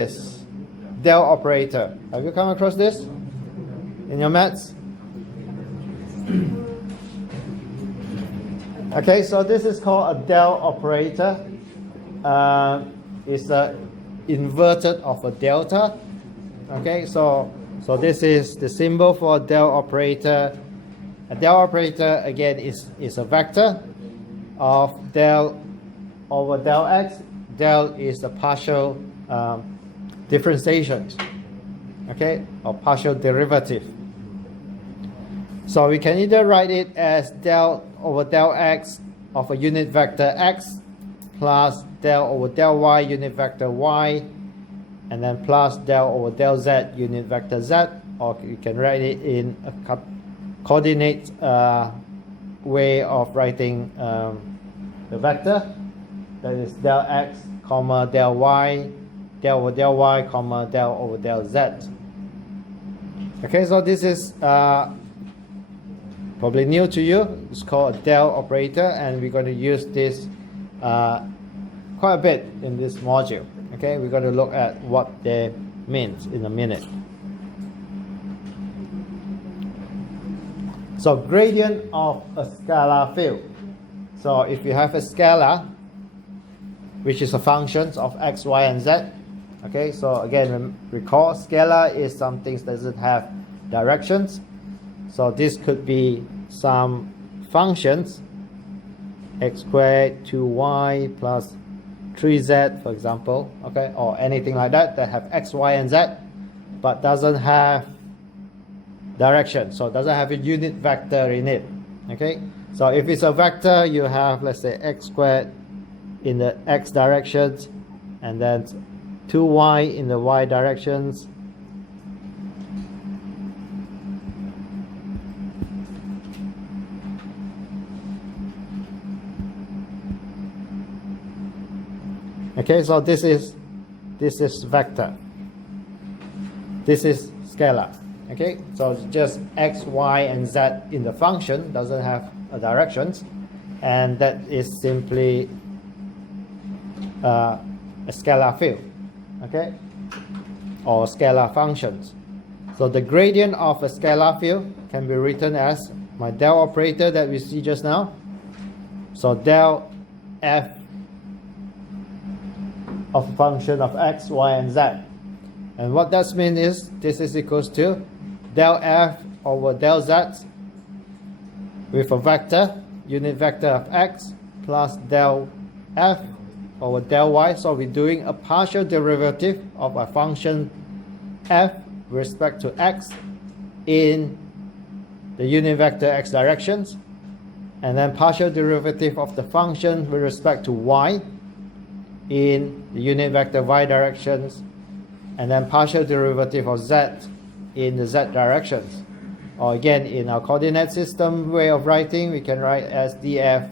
This del operator. Have you come across this in your maths? Okay, so this is called a del operator. It's the inverted of a delta. Okay, so this is the symbol for a del operator. A del operator again is a vector of del over del x. Del is the partial differentiation, okay, or partial derivative. So we can either write it as del over del x of a unit vector x plus del over del y unit vector y, and then plus del over del z unit vector z, or you can write it in a coordinate way of writing the vector. That is del x comma del y, del over del y comma del over del z. Okay, so this is probably new to you. It's called a del operator, and we're going to use this quite a bit in this module. Okay, we're going to look at what they means in a minute. So gradient of a scalar field. So if you have a scalar, which is a function of x, y, and z. Okay, so again, recall scalar is something that doesn't have directions. So this could be some functions, x squared 2y plus 3z, for example, okay, or anything like that have x, y, and z, but doesn't have direction, so it doesn't have a unit vector in it. Okay, so if it's a vector, you have, let's say, x squared in the x directions, and then 2y in the y directions, okay, so this is vector, this is scalar. Okay, so it's just x, y, and z in the function, doesn't have a directions, and that is simply a scalar field, okay, or scalar functions. So the gradient of a scalar field can be written as my del operator that we see just now. So del f of a function of x, y, and z. And what that means is this is equals to del f over del z with a vector, unit vector of x, plus del f over del y. So we're doing a partial derivative of a function f with respect to x in the unit vector x directions, and then partial derivative of the function with respect to y in the unit vector y directions, and then partial derivative of z in the z directions. Or again, in our coordinate system way of writing, we can write as df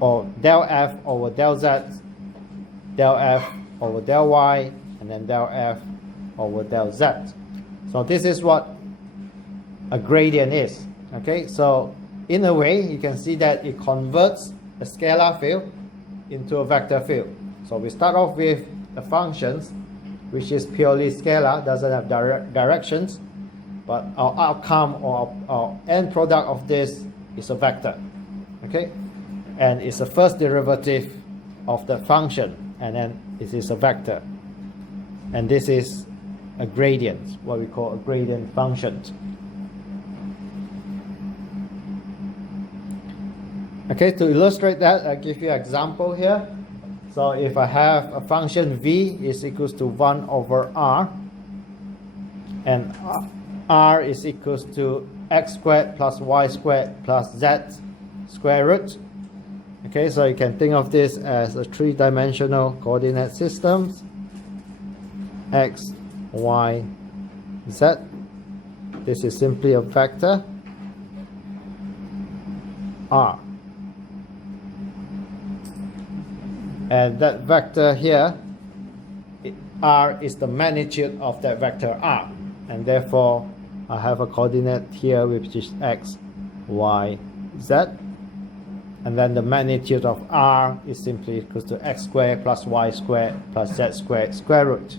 or del f over del z, del f over del y, and then del f over del z. So this is what a gradient is. Okay, so in a way, you can see that it converts a scalar field into a vector field. So we start off with the functions, which is purely scalar, doesn't have directions, but our outcome or our end product of this is a vector. Okay, and it's the first derivative of the function, and then it is a vector, and this is a gradient, what we call a gradient function. Okay, to illustrate that, I'll give you an example here. So if I have a function v is equals to 1 over r, and r is equals to x squared plus y squared plus z square root. Okay, so you can think of this as a three-dimensional coordinate system, x, y, z. This is simply a vector r. And that vector here, r is the magnitude of that vector r, and therefore I have a coordinate here which is x, y, z, And then the magnitude of r is simply equal to x squared plus y squared plus z squared square root.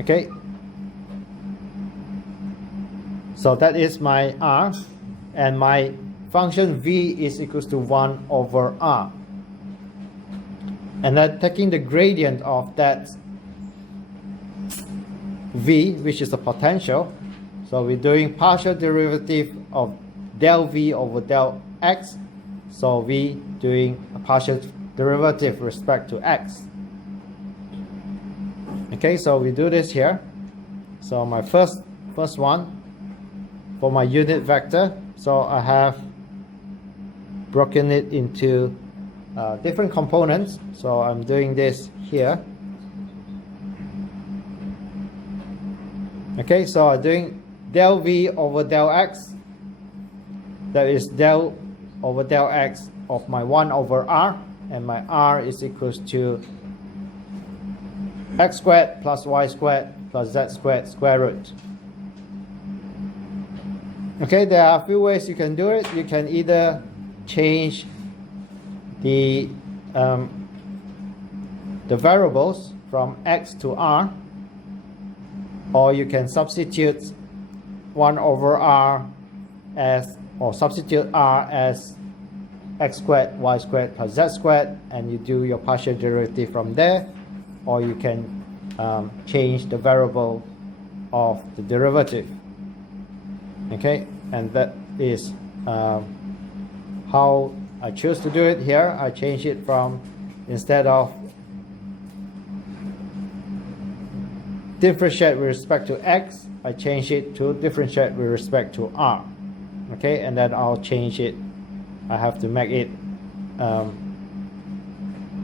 Okay? So that is my r, and my function v is equal to 1 over r. And then taking the gradient of that v, which is the potential, so we're doing partial derivative of del v over del x, so we doing a partial derivative with respect to x. Okay, so we do this here. So my first one for my unit vector, so I have broken it into different components. So I'm doing this here. Okay, so I'm doing del v over del x. That is del over del x of my 1 over r, and my r is equals to x squared plus y squared plus z squared square root. Okay, there are a few ways you can do it. You can either change the variables from x to r, or you can substitute 1 over r as, or substitute r as x squared y squared plus z squared, and you do your partial derivative from there, or you can change the variable of the derivative. Okay, and that is how I choose to do it here. I change it from, instead of differentiate with respect to x, I change it to differentiate with respect to r. Okay, and then I'll change it. I have to make it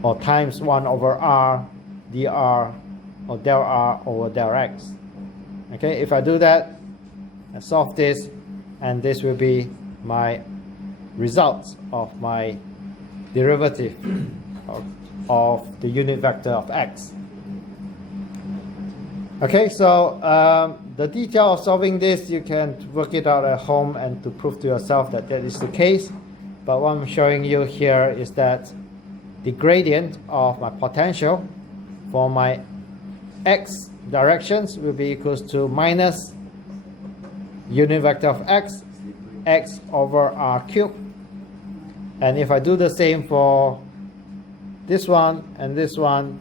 or times 1 over r dr or del r over del x. Okay, if I do that and solve this, and this will be my results of my derivative of the unit vector of x. Okay, so the detail of solving this, you can work it out at home and to prove to yourself that that is the case. But what I'm showing you here is that the gradient of my potential for my x directions will be equals to minus unit vector of x, x over r cubed. And if I do the same for this one and this one,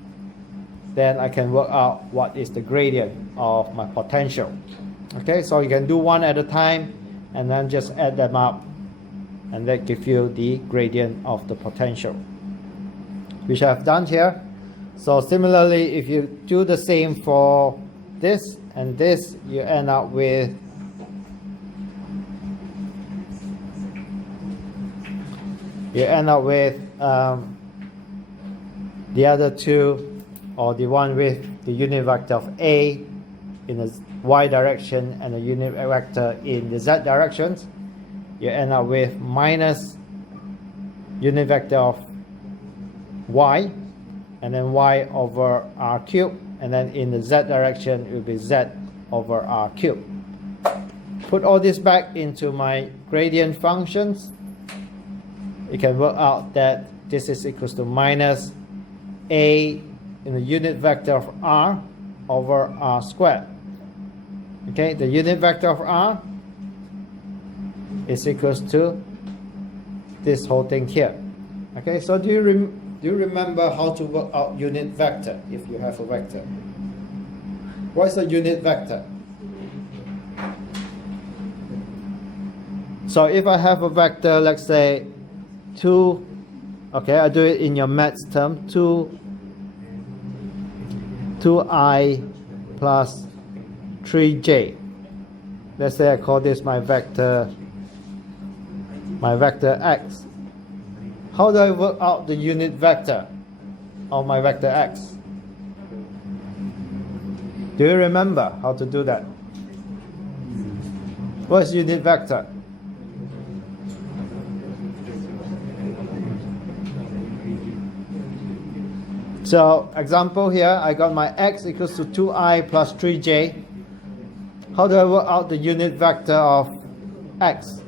then I can work out what is the gradient of my potential. Okay, so you can do one at a time and then just add them up, and that gives you the gradient of the potential, which I've done here. So similarly, if you do the same for this and this, you end up with the other two, or the one with the unit vector of a in the y direction and the unit vector in the z directions. You end up with minus unit vector of y, and then y over r cubed, and then in the z direction it will be z over r cubed. Put all this back into my gradient functions. You can work out that this is equals to minus a in the unit vector of r over r squared. Okay, the unit vector of r is equals to this whole thing here. Okay, so do you remember how to work out unit vector if you have a vector? What is a unit vector? So if I have a vector, let's say 2, okay, I do it in your maths term, 2i plus 3j. Let's say I call this my vector x. How do I work out the unit vector of my vector x? Do you remember how to do that? What is unit vector? So example here, I got my x equals to 2i plus 3j. How do I work out the unit vector of x?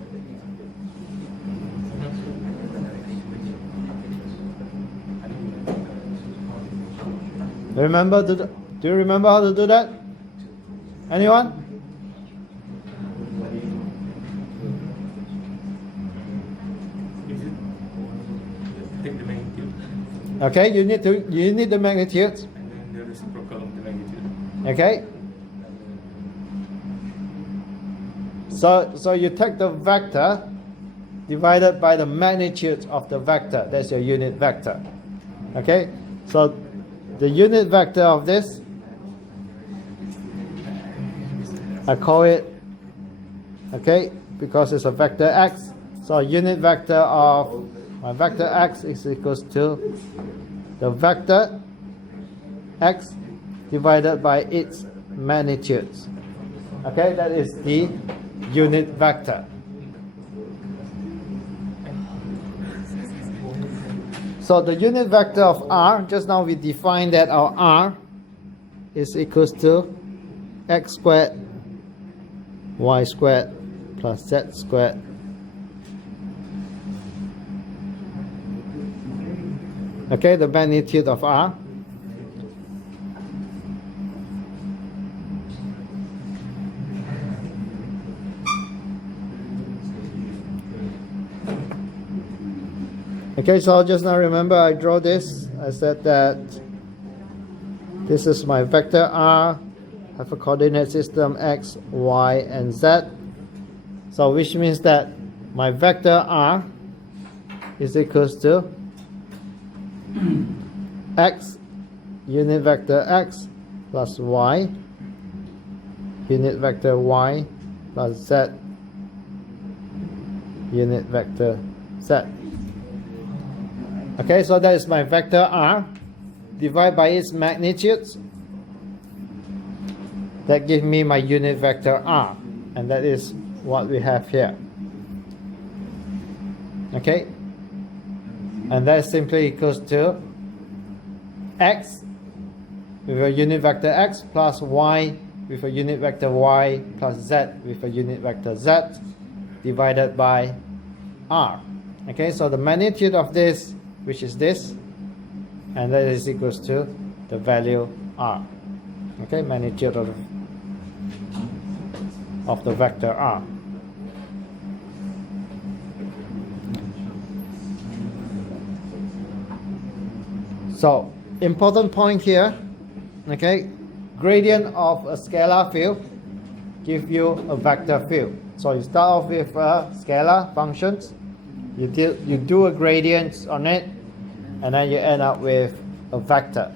Do you remember how to do that? Anyone? Take the magnitude Okay, you need the magnitude. and then the reciprocal of the magnitude. Okay. So you take the vector divided by the magnitude of the vector. That's your unit vector. Okay. So the unit vector of this, I call it, okay, because it's a vector x. So unit vector of my vector x is equals to the vector x divided by its magnitude. Okay, that is the unit vector. So the unit vector of r, just now we defined that our r is equals to x squared y squared plus z squared okay, the magnitude of r. Okay, so just now remember I draw this. I said that this is my vector r, have a coordinate system x, y, and z. So which means that my vector r is equals to x unit vector x plus y unit vector y plus z unit vector z. Okay, so that is my vector r divided by its magnitude. That gives me my unit vector r, and that is what we have here. Okay, and that simply equals to x with a unit vector x plus y with a unit vector y plus z with a unit vector z divided by r. Okay, so the magnitude of this, which is this, and that is equals to the value r. Okay, magnitude of the vector r. So important point here, okay, gradient of a scalar field give you a vector field. So you start off with a scalar functions, you do a gradient on it, and then you end up with a vector.